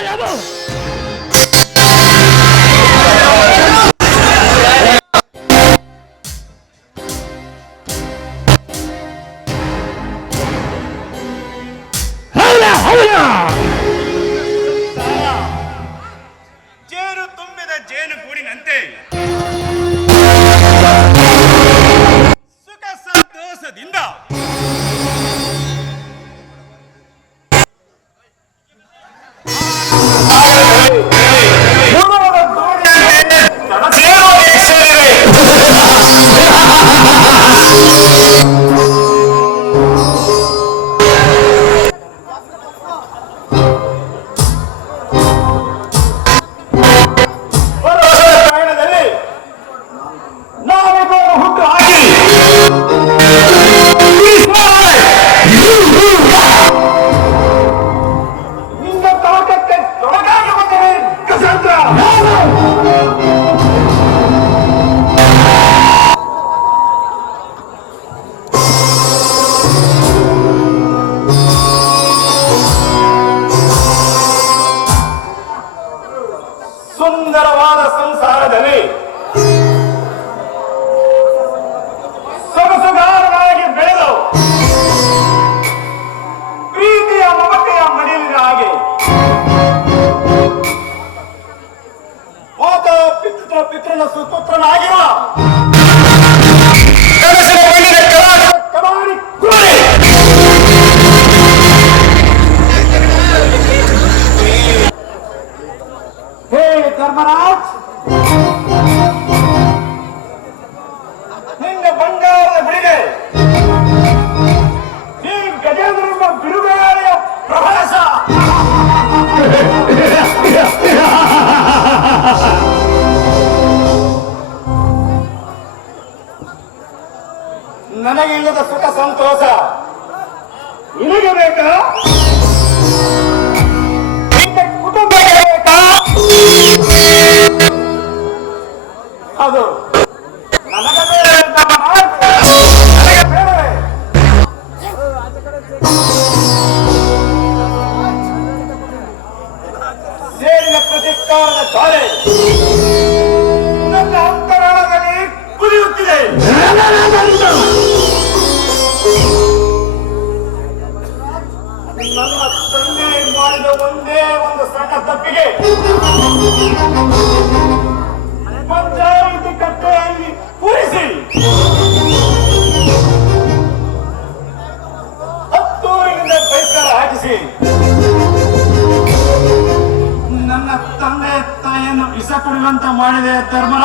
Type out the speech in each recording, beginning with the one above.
하냐고! 하우야 하우야! 쟤로 똥배다 쟤는 꼬리 난데 ಧರ್ಮರಾಜ್ ನಿನ್ನ ಬಂಗಾರದ ಬಿಡಿಗೆ ಈ ಗಜೇಂದ್ರನ ಬಿಡುಗಡೆಯ ಪ್ರವಾಸ ನನಗಿಲ್ಲದ ಸುಖ ಸಂತೋಷ. ನಿನಗೆ ಬೇಕಾ? ಅದು ಸೇರಿನ ಪ್ರತಿಕಾರದ ಜ್ವಾಲೆ ನನ್ನ ಅಂತರಾಳದಲ್ಲಿ ಕುದಿಯುತ್ತಿದೆ. ನನ್ನ ತಂದೆ ಮಾಡಿದ ಒಂದೇ ಒಂದು ಸಣ್ಣ ತಪ್ಪಿಗೆ ಪಂಚಾಯಿತಿ ಕಟ್ಟೆಯಲ್ಲಿ ಕೂರಿಸಿ. ಹತ್ತೂರಿನಿಂದ ಬಹಿಷ್ಕಾರ ಹಾಕಿಸಿ. ನನ್ನ ತಂದೆ ತಾಯಿಯನ್ನು ವಿಷ ಕುಡಿಯುವಂತ ಮಾಡಿದೆ ಧರ್ಮರಾಜ್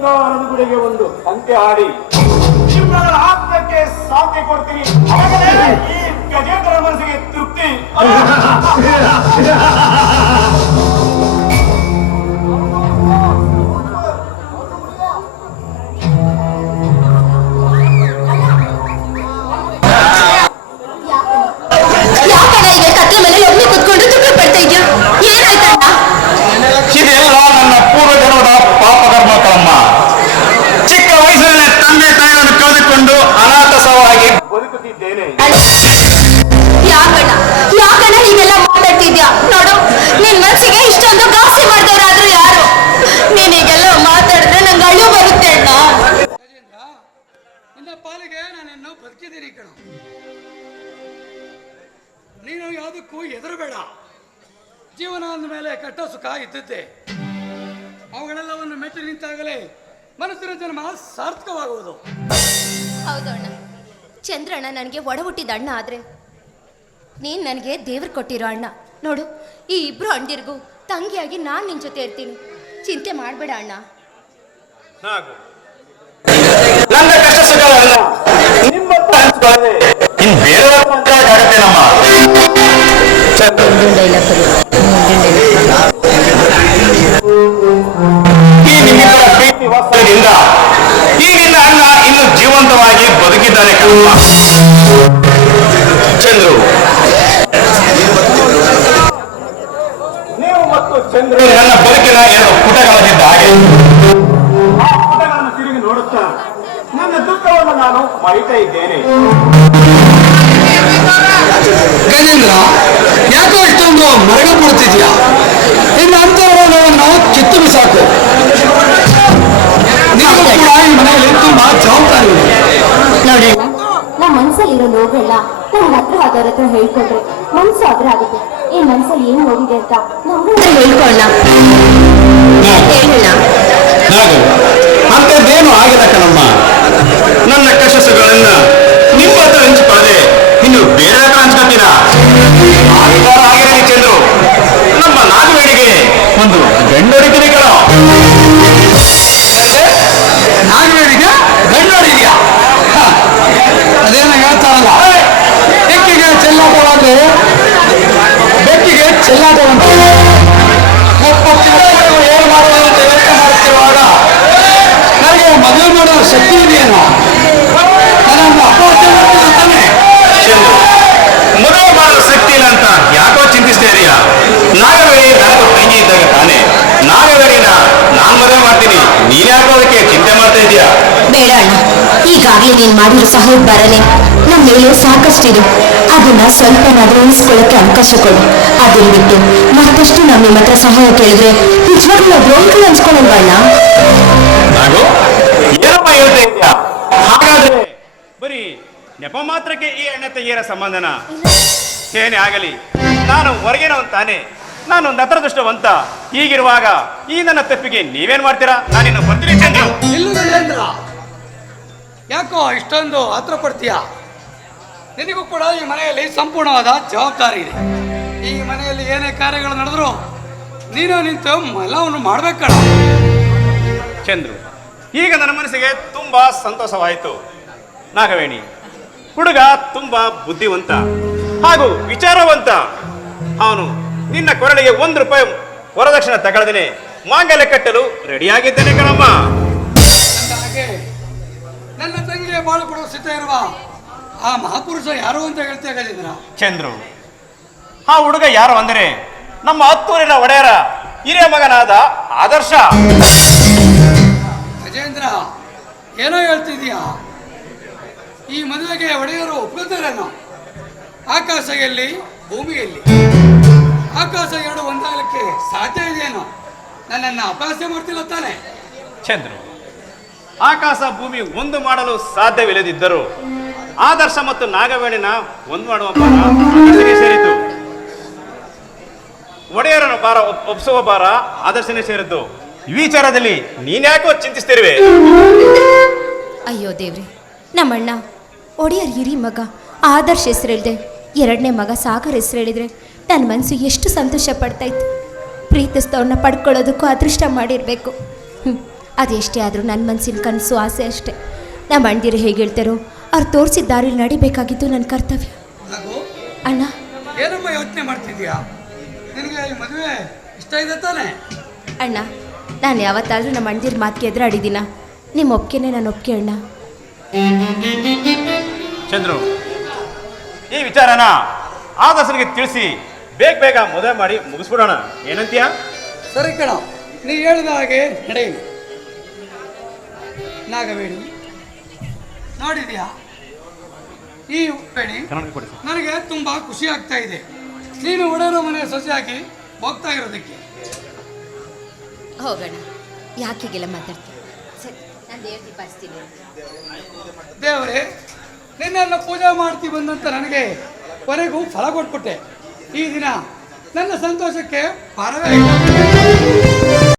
ಬಂಗಾರದ ಗುಡಿಗೆ ಒಂದು ಅಂತ್ಯ ಹಾಡಿ. ನಿಮ್ಮಗಳ ಆತ್ಮಕ್ಕೆ ಸಾಧ್ಯ ಕೊಡ್ತೀನಿ. ಈ ಗಜೇಂದ್ರ ಮನಸ್ಸಿಗೆ ತೃಪ್ತಿ. ಇದ್ದದ್ದೇ. ಅವುಗಳೆಲ್ಲವನ್ನು ಮೆಟ್ಟಿ ನಿಂತಾಗಲೇ ಮನಸ್ಸಿನ ಜನ್ಮ ಸಾರ್ಥಕವಾಗುವುದು. ಹೌದಣ್ಣ. ಚಂದ್ರಣ್ಣ ನನಗೆ ಒಡ ಹುಟ್ಟಿದ ಅಣ್ಣ ಆದ್ರೆ ನೀನ್ ನನಗೆ ದೇವ್ರು ಕೊಟ್ಟಿರೋ ಅಣ್ಣ. ನೋಡು ಈ ಇಬ್ರು ಅಣ್ಣಿರ್ಗೂ ತಂಗಿಯಾಗಿ ನಾನು ನಿನ್ ಜೊತೆ ಇರ್ತೀನಿ. ಚಿಂತೆ ಮಾಡಬೇಡ ಅಣ್ಣ. ಮತ್ತು ಚಂದ್ರ ಎಲ್ಲ ನನ್ನ ಬದುಕಿನ ಎರಡು ಪುಟಗಳಲ್ಲಿದ್ದ ಹಾಗೆ. ಆ ಪುಟಗಳನ್ನು ತಿರುಗಿ ನೋಡುತ್ತಾ ನನ್ನ ದುಃಖವನ್ನು ನಾನು ಮರಿತಾ ಇದ್ದೇನೆ. ಗಜೇಂದ್ರ ಯಾಕೋ ಇಷ್ಟೊಂದು ಮರಗ ಕೊಡ್ತಿದ್ಯಾ? ಇನ್ನು ಅಂತರವನ್ನು ಕಿತ್ತು ಬಿಸಾಕು ನೀವು ಕೂಡ ಈ ಮನೆಯಲ್ಲಿ ತುಂಬಾ ಜವಾಬ್ದಾರಿ ನೋಡಿ ನಮ್ಮ ಮನಸ್ಸಲ್ಲಿರೋ ನೋವೆಲ್ಲ ನನ್ನ ಹತ್ರ ಆದವ್ರ ಹತ್ರ ಹೇಳ್ಕೊಂಡ್ರೆ ಮನಸ್ಸು ಆದ್ರೆ ಆಗುತ್ತೆ. ಈ ಮನಸ್ಸಲ್ಲಿ ಏನ್ ನೋವಿದೆ ಅಂತ ನಮ್ಗೂ ಹೇಳ್ಕೊಳ್ಳ ಹೇಳೋಣ ಆಗಿಲ್ಲ ಕಣಮ್ಮ ನನ್ನ ಕಶಸುಗಳನ್ನ ನಿಮ್ಮ ಹತ್ರ ಹಂಚಿಕೊಳ್ಳದೆ ಇನ್ನು ಬೇರೆ ಹತ್ರ ಹಂಚ್ಕೊತೀನ ನೀನ್ ಮಾಡಿರೋ ಸಹಾಯ ಬರಲೆ. ನಮ್ಮ ಮೇಲೆ ಸಾಕಷ್ಟಿದೆ ಅದನ್ನ ಸ್ವಲ್ಪನಾದ್ರೂ ಉಳಿಸ್ಕೊಳ್ಳಕ್ಕೆ ಅವಕಾಶ ಕೊಡು. ಅದನ್ನ ಬಿಟ್ಟು ಮತ್ತಷ್ಟು ನಾವು ನಿಮ್ಮ ಹತ್ರ ಸಹಾಯ ಕೇಳಿದ್ರೆ ನಿಜವಾಗ್ಲೂ ನಾವು ಏನಪ್ಪ ಹೇಳ್ತಾ ಇದೀಯಾ ಹಾಗಾದ್ರೆ ಬರೀ ನೆಪ ಮಾತ್ರಕ್ಕೆ ಈ ಅಣ್ಣ ತಂಗಿಯರ ಸಂಬಂಧನ? ಏನೇ ಆಗಲಿ ನಾನು ಹೊರಗಿನವನ್ ತಾನೆ. ನಾನು ನತರದೃಷ್ಟವಂತ. ಹೀಗಿರುವಾಗ ಈ ನನ್ನ ತಪ್ಪಿಗೆ ನೀವೇನ್ ಮಾಡ್ತೀರಾ? ನಾನಿನ್ನು ಬರ್ತೀನಿ ಚಂದ್ರ. ಯಾಕೋ ಇಷ್ಟೊಂದು ಹತ್ರ ಪಡ್ತೀಯ ನಿನಗೂ ಕೂಡ ಈ ಮನೆಯಲ್ಲಿ ಸಂಪೂರ್ಣವಾದ ಜವಾಬ್ದಾರಿ ಇದೆ. ಈ ಮನೆಯಲ್ಲಿ ಏನೇ ಕಾರ್ಯಗಳು ನಡೆದ್ರು ನೀನು ನಿಂತು ಎಲ್ಲವನ್ನು ಮಾಡ್ಬೇಕು ಕಣ. ಚಂದ್ರು, ಈಗ ನನ್ನ ಮನಸ್ಸಿಗೆ ತುಂಬ ಸಂತೋಷವಾಯಿತು. ನಾಗವೇಣಿ, ಹುಡುಗ ತುಂಬ ಬುದ್ಧಿವಂತ ಹಾಗೂ ವಿಚಾರವಂತ. ಅವನು ನಿನ್ನ ಕೊರಳಿಗೆ ಒಂದು ರೂಪಾಯಿ ವರದಕ್ಷಿಣೆ ತಗೊಳ್ದೇನೆ. ಮಾಂಗಲ್ಯ ಕಟ್ಟಲು ರೆಡಿಯಾಗಿದ್ದೇನೆ ಕಣಮ್ಮ. ನನ್ನ ತಂಗಿಗೆ ಬಾಳು ಕೊಡುವ ಸಿದ್ಧ ಇರುವ ಆ ಮಹಾಪುರುಷ ಯಾರು ಅಂತ ಹೇಳ್ತಾ ಗಜೇಂದ್ರ ಚಂದ್ರು ಆ ಹುಡುಗ ಯಾರು ಅಂದರೆ ನಮ್ಮ ಹತ್ತೂರಿನ ಒಡೆಯರ ಹಿರಿಯ ಮಗನಾದ ಆದರ್ಶ. ಗಜೇಂದ್ರ ಏನೋ ಹೇಳ್ತಿದೀಯಾ? ಈ ಮದುವೆಗೆ ಒಡೆಯರು ಒಪ್ಕೊತಾರೇನೋ ಆಕಾಶ ಎಲ್ಲಿ ಭೂಮಿ ಎಲ್ಲಿ ಆಕಾಶ ಎರಡು ಒಂದಾಗಲಿಕ್ಕೆ ಸಾಧ್ಯ ಇದೆಯೇನೋ? ನನ್ನನ್ನು ಅಪಹಾಸ್ಯ ಮಾಡ್ತಿಲ್ಲ ತಾನೆ. ಚಂದ್ರು ಆಕಾಶ ಭೂಮಿ ಒಂದು ಮಾಡಲು ಸಾಧ್ಯವಿಲ್ಲದಿದ್ದರು ಆದರ್ಶ ಮತ್ತು ನಾಗವೇಣಿನ ಒಂದು ಮಾಡುವ ಸೇರಿತು ಒಡೆಯರನ ಭಾರ ಒಪ್- ಒಪ್ಪಿಸುವ ಭಾರ ಆದರ್ಶನೇ ಸೇರಿದ್ದು. ಈ ವಿಚಾರದಲ್ಲಿ ನೀನ್ಯಾಕೋ ಚಿಂತಿಸ್ತಿರುವೆ? ಅಯ್ಯೋ ದೇವ್ರಿ, ನಮ್ಮಣ್ಣ, ಒಡೆಯರ್ ಹಿರಿ ಮಗ, ಆದರ್ಶ ಹೆಸರು ಹೇಳಿದೆ ಎರಡನೇ ಮಗ ಸಾಗರ್ ಹೆಸರು ಹೇಳಿದ್ರೆ ನನ್ನ ಮನಸ್ಸು ಎಷ್ಟು ಸಂತೋಷ ಪಡ್ತಾ ಇತ್ತು. ಪ್ರೀತಿಸ್ತವ್ರನ್ನ ಪಡ್ಕೊಳ್ಳೋದಕ್ಕೂ ಅದೃಷ್ಟ ಮಾಡಿರಬೇಕು. ಅದೆಷ್ಟೇ ಆದರೂ ನನ್ನ ಮನಸ್ಸಿನ ಕನಸು ಆಸೆ ಅಷ್ಟೇ. ನಮ್ಮ ಅಣ್ದಿರು ಹೇಗೆ ಹೇಳ್ತಾರೋ ಅವ್ರು ತೋರಿಸಿದ ದಾರಿಲಿ ನಡಿಬೇಕಾಗಿದ್ದು ನನ್ನ ಕರ್ತವ್ಯ. ಅಣ್ಣ. ಏನಮ್ಮ ಯೋಚನೆ ಮಾಡ್ತಿದ್ಯಾ ನಿನಗೆ ಈ ಮದುವೆ ಇಷ್ಟ ಇದೆ ತಾನೆ? ಅಣ್ಣ ನಾನು ಯಾವತ್ತಾದರೂ ನಮ್ಮ ಅಣ್ದಿರ ಮಾತಿಗೆ ಎದುರಾಡಿದ್ದೀನ ನಿಮ್ಮ ಒಪ್ಕೆನೇ ನಾನು ಒಪ್ಪಿಗೆ ಅಣ್ಣ. ಚಂದ್ರು ಈ ವಿಚಾರನ ಆಗಸನಿಗೆ ತಿಳಿಸಿ ಬೇಗ ಬೇಗ ಮದುವೆ ಮಾಡಿ ಮುಗಿಸ್ಬಿಡೋಣ. ಏನಂತೀಯ? ಸರಿ ಕಣ ನೀ ಹೇಳಿದ ಹಾಗೆ ನಡೆಯಲಿ ನಾಗವೇಣಿ. ನೋಡಿದ್ಯಾ? ಈ ವೇಣಿ ನನಗೆ ತುಂಬ ಖುಷಿ ಆಗ್ತಾ ಇದೆ. ನೀನು ಒಡೆಯರ ಮನೆ ಸೊಸೆಯಾಗಿ ಹೋಗ್ತಾ ಇರೋದಕ್ಕೆ. ಹೋಗೋಣ. ಯಾಕೆಗೆಲ್ಲ ಮಾತಾಡ್ತೀನಿ ಸರಿ ನಾನು ದೇವ್ರ ದೀಪ ಹಚ್ತೀನಿ ದೇವರೇ ನಿನ್ನನ್ನು ಪೂಜೆ ಮಾಡ್ತೀವಿ ಬಂದಂತ ನನಗೆ ಕೊನೆಗೂ ಫಲ ಕೊಟ್ಬಿಟ್ಟೆ. ಈ ದಿನ ನನ್ನ ಸಂತೋಷಕ್ಕೆ ಪರವೇ ಇಲ್ಲ.